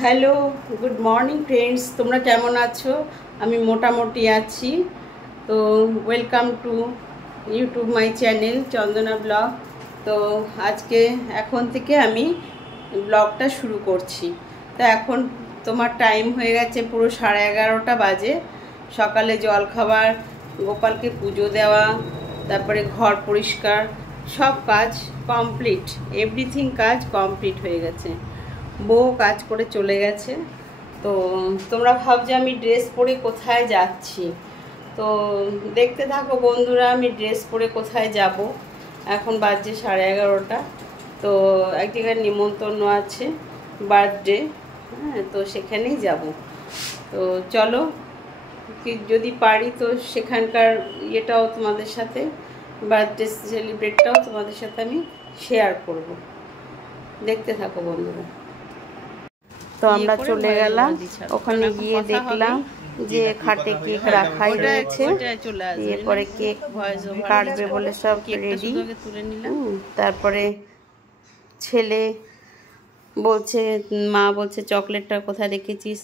Hello, good morning friends. তোমরা কেমন আছো? আমি মোটামুটি আছি। তো welcome to YouTube my channel Chandana blog. তো আজকে এখন থেকে আমি ব্লগটা শুরু করছি। তো এখন তোমার টাইম হয়ে গেছে পুরো 11:30 বাজে। সকালে জলখাবার, গোপালকে পুজো দেওয়া, তারপরে ঘর পরিষ্কার, সব কাজ কমপ্লিট। এভরিথিং কাজ কমপ্লিট হয়ে গেছে। বউ কাজ করে চলে গেছে। তো তোমরা ভাবছো আমি ড্রেস পরে কোথায় যাচ্ছি। তো দেখতে থাকো বন্ধুরা, আমি ড্রেস পরে কোথায় যাব। এখন বাজছে 11:30। তো এক জায়গায় নিমন্ত্রণ আছে, বার্থডে। হ্যাঁ, তো সেখানেই যাব। তো চলো, যদি পারি তো সেখানকার ইয়েটাও তোমাদের সাথে, বার্থডে সেলিব্রেটটাও তোমাদের সাথে আমি শেয়ার করব। দেখতে থাকো বন্ধুরা। তো আমরা চলে গেলাম, ওখানে গিয়ে দেখলাম যে খাটে কেক রাখাই রয়েছে। এরপরে কেক কাটবে বলে সব রেডি। তারপরে ছেলে বলছে, মা বলছে চকলেটটা কোথায় রেখেছিস?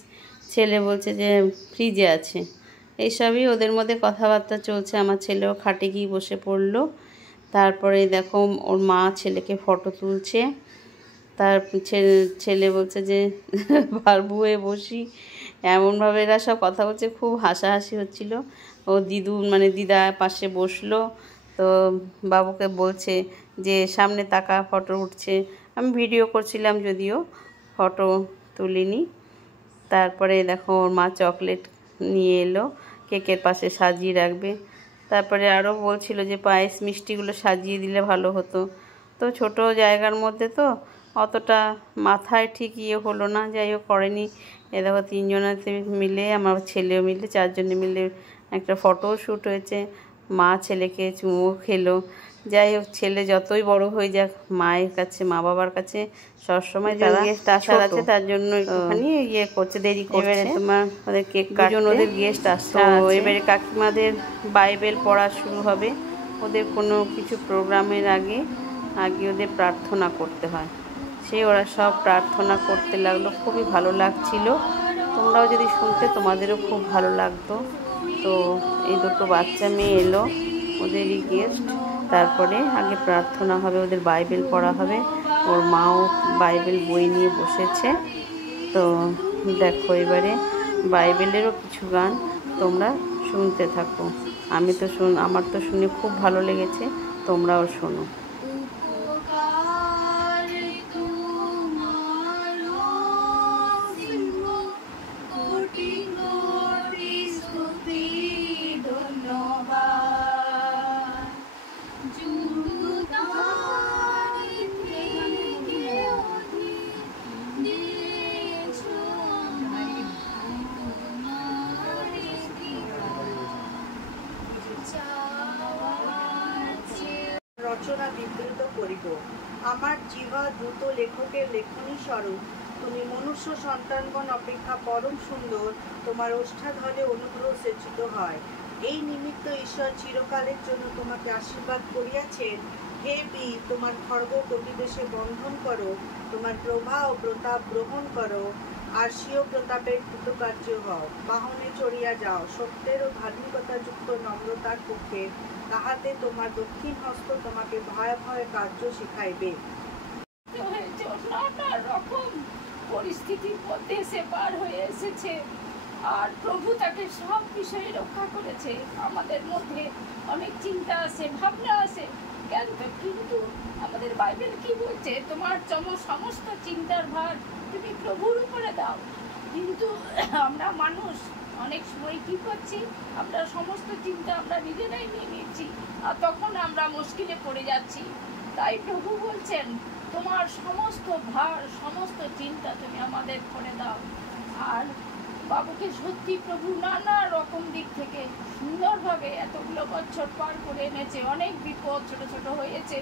ছেলে বলছে যে ফ্রিজে আছে। এইসবই ওদের মধ্যে কথাবার্তা চলছে। আমার ছেলেও খাটে গিয়ে বসে পড়লো। তারপরে দেখো ওর মা ছেলেকে ফটো তুলছে। তার ছেলে বলছে যে পারবো হয়ে বসি, এমনভাবে এরা সব কথা বলছে। খুব হাসাহাসি হচ্ছিল। ও দিদা পাশে বসলো। তো বাবুকে বলছে যে সামনে তাকা, ফটো উঠছে। আমি ভিডিও করছিলাম, যদিও ফটো তুলিনি। তারপরে দেখো ওর মা চকলেট নিয়ে এলো, কেকের পাশে সাজিয়ে রাখবে। তারপরে আরও বলছিল যে পায়েস মিষ্টিগুলো সাজিয়ে দিলে ভালো হতো। তো ছোট জায়গার মধ্যে তো অতটা মাথায় ঠিক হলো না, যাই হোক করেনি। এ দেখো তিনজনাতে মিলে, আমার ছেলেও মিলে, চারজনে মিলে একটা ফটো শ্যুট হয়েছে। মা ছেলেকে চুমু খেলো। যাই হোক, ছেলে যতই বড় হয়ে যাক, মায়ের কাছে, মা বাবার কাছে সবসময় তারা গেস্ট আসার আছে, তার জন্য একটুখানি করছে, দেরি করছে। তোমার ওদের কেক কাটতে, ওদের গেস্ট আসছে। এবারে কাকিমাদের বাইবেল পড়া শুরু হবে। ওদের কোনো কিছু প্রোগ্রামের আগে ওদের প্রার্থনা করতে হয়। ওরা সব প্রার্থনা করতে লাগলো, খুবই ভালো লাগছিল। তোমরাও যদি শুনতে তোমাদেরও খুব ভালো লাগতো। তো এই দুটো বাচ্চা মেয়ে এলো, ওদেরই গেস্ট। তারপরে আগে প্রার্থনা হবে, ওদের বাইবেল পড়া হবে। ওর মাও বাইবেল বই নিয়ে বসেছে। তো দেখো এবারে বাইবেলেরও কিছু গান তোমরা শুনতে থাকো। আমার তো শুনে খুব ভালো লেগেছে, তোমরাও শোনো। রচনা বিবৃত করিব। আমার জিহ্বা দ্রুত লেখকের লেখনী স্বরূপ। তুমি মনুষ্য সন্তানগণ অপেক্ষা পরম সুন্দর, তোমার ওষ্ঠাধরে অনুগ্রহ সেচিত হয়। এই নিমিত্ত ঈশ্বর চিরকালের জন্য তোমাকে আশীর্বাদ করিয়াছেন। হে বীর, তোমার খড়গ কটিদেশে বন্ধন করো, তোমার প্রভা ও প্রতাপ গ্রহণ করো, আর স্বীয় প্রতাপের কৃতকার্য হও। বাহনে চড়িয়া যাও, সত্যের ও ধার্মিকতাযুক্ত নম্রতার পক্ষে, তাহাতে তোমার দক্ষিণ হস্ত তোমাকে ভয়ে ভয়ে কার্য শিখাইবে। নানা রকম পরিস্থিতির মধ্যে সে পার হয়ে এসেছে, আর প্রভু তাকে সব বিষয়ে রক্ষা করেছে। আমাদের মধ্যে অনেক চিন্তা আসে, ভাবনা আসে, কিন্তু আমাদের বাইবেল কি বলছে? তোমার সমস্ত চিন্তার ভার তুমি প্রভুর উপরে দাও। কিন্তু আমরা মানুষ অনেক সময় কি করছি, আমরা সমস্ত চিন্তা আমরা নিজেরাই নিয়ে নিচ্ছি, আর তখন আমরা মুশকিলে পড়ে যাচ্ছি। তাই প্রভু বলছেন তোমার সমস্ত ভার, সমস্ত চিন্তা তুমি আমাদের করে দাও। আর বাবুকে সত্যি প্রভু নানা রকম দিক থেকে সুন্দরভাবে এতগুলো বছর পার করে এনেছে। অনেক বিপদ ছোট ছোট হয়েছে,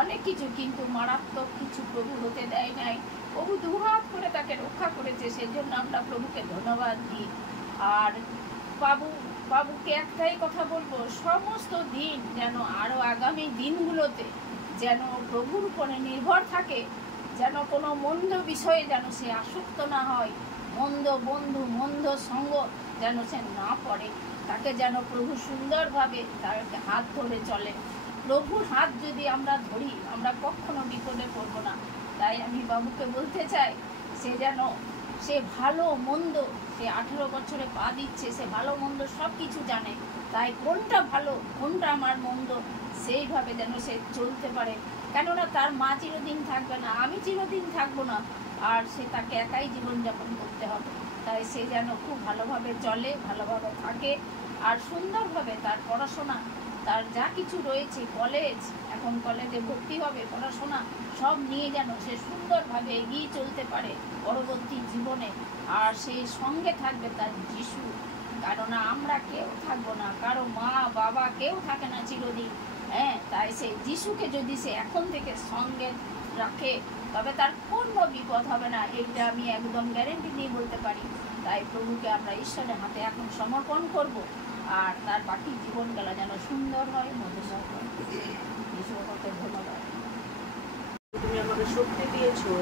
অনেক কিছু, কিন্তু মারাত্মক কিছু প্রভু হতে দেয় নাই। প্রভু দুহাত করে তাকে রক্ষা করেছে, সেজন্য আমরা প্রভুকে ধন্যবাদ দিই। আর বাবুকে একটাই কথা বলবো, সমস্ত দিন যেন আরো আগামী দিনগুলোতে যেন প্রভুর উপরে নির্ভর থাকে, যেন কোনো মন্দ বিষয়ে যেন সে আসক্ত না হয়, মন্দ বন্ধু মন্দ সঙ্গ যেন সে না পড়ে, তাকে যেন প্রভু সুন্দরভাবে তাকে হাত ধরে চলে। প্রভুর হাত যদি আমরা ধরি আমরা কখনো বিপদে পড়বো না। তাই আমি বাবুকে বলতে চাই, সে ভালো মন্দ, সে 18 বছরে পা দিচ্ছে, সে ভালো মন্দ সব কিছু জানে। তাই কোনটা ভালো কোনটা আমার মন্দ সেইভাবে যেন সে চলতে পারে। কেননা তার মা চিরদিন থাকবে না, আমি চিরদিন থাকবো না, আর সে তাকে একাই জীবনযাপন করতে হবে। তাই সে যেন খুব ভালোভাবে চলে, ভালোভাবে থাকে, আর সুন্দরভাবে তার পড়াশোনা, তার যা কিছু রয়েছে, কলেজ, এখন কলেজে ভর্তি হবে, পড়াশোনা সব নিয়ে যেন সে সুন্দরভাবে এগিয়ে চলতে পারে পরবর্তী জীবনে। আর সেই সঙ্গে থাকবে তার যিশু, কেননা আমরা কেউ থাকবো না, কারো মা বাবা কেউ থাকে না চিরদিন। তাই সেই যিশুকে যদি সে এখন থেকে সঙ্গে রাখে তবে তার কোনো বিপদ হবে না, এইটা আমি একদম গ্যারেন্টি দিয়ে বলতে পারি। তাই প্রভুকে আমরা ঈশ্বরের হাতে এখন সমর্পণ করব, আর তার বাকি জীবনগুলো যেন সুন্দর হয়, মধুময় হয়। ঈশ্বরকে ধন্যবাদ। তুমি আমাকে শক্তি দিয়েছো,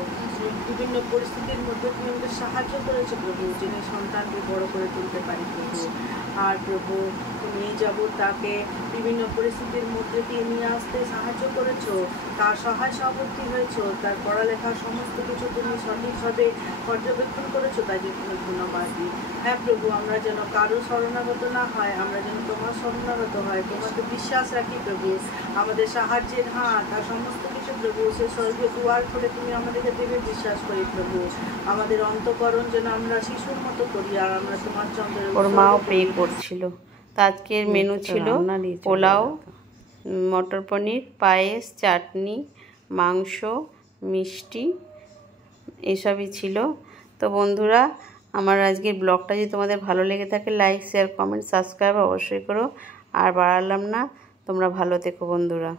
বিভিন্ন পরিস্থিতির মধ্যে তুমি আমাকে সাহায্য করেছো প্রভু, যিনি সন্তানকে বড় করে তুলতে পারি প্রভু। আর প্রভু তুমি তাকে বিভিন্ন পরিস্থিতির মধ্যে দিয়ে নিয়ে আসতে সাহায্য করেছো, তার সহায় সাবর্তী হয়েছো, তার পড়ালেখার সমস্ত কিছু তুমি সঠিকভাবে পর্যবেক্ষণ করেছো, তাই জন্য তুমি ধন্যবাদ দিই। হ্যাঁ প্রভু, আমরা যেন কারো শরণাগত না হয়, আমরা যেন তোমার শরণাগত হয়, তোমাকে বিশ্বাস রাখি প্রভু। আমাদের সাহায্যের হাত আর সমস্ত কিছু প্রভু সে স্বর্গে দুয়ার করে তুমি আমাদেরকে দেবে বিশ্বাস করি প্রভু। আমাদের অন্তঃকরণ যেন আমরা শিশুর মতো করি, আর আমরা তোমার চন্দ্রের ওর মাও প্রে করছিল। তো আজকের মেনু ছিল পোলাও, মটর পনির, পায়েস, চাটনি, মাংস, মিষ্টি, এসবই ছিল। তো বন্ধুরা, আমার আজকের ব্লগটা যদি তোমাদের ভালো লেগে থাকে লাইক শেয়ার কমেন্ট সাবস্ক্রাইব অবশ্যই করো। আর বাড়ালাম না, তোমরা ভালো থেকো বন্ধুরা।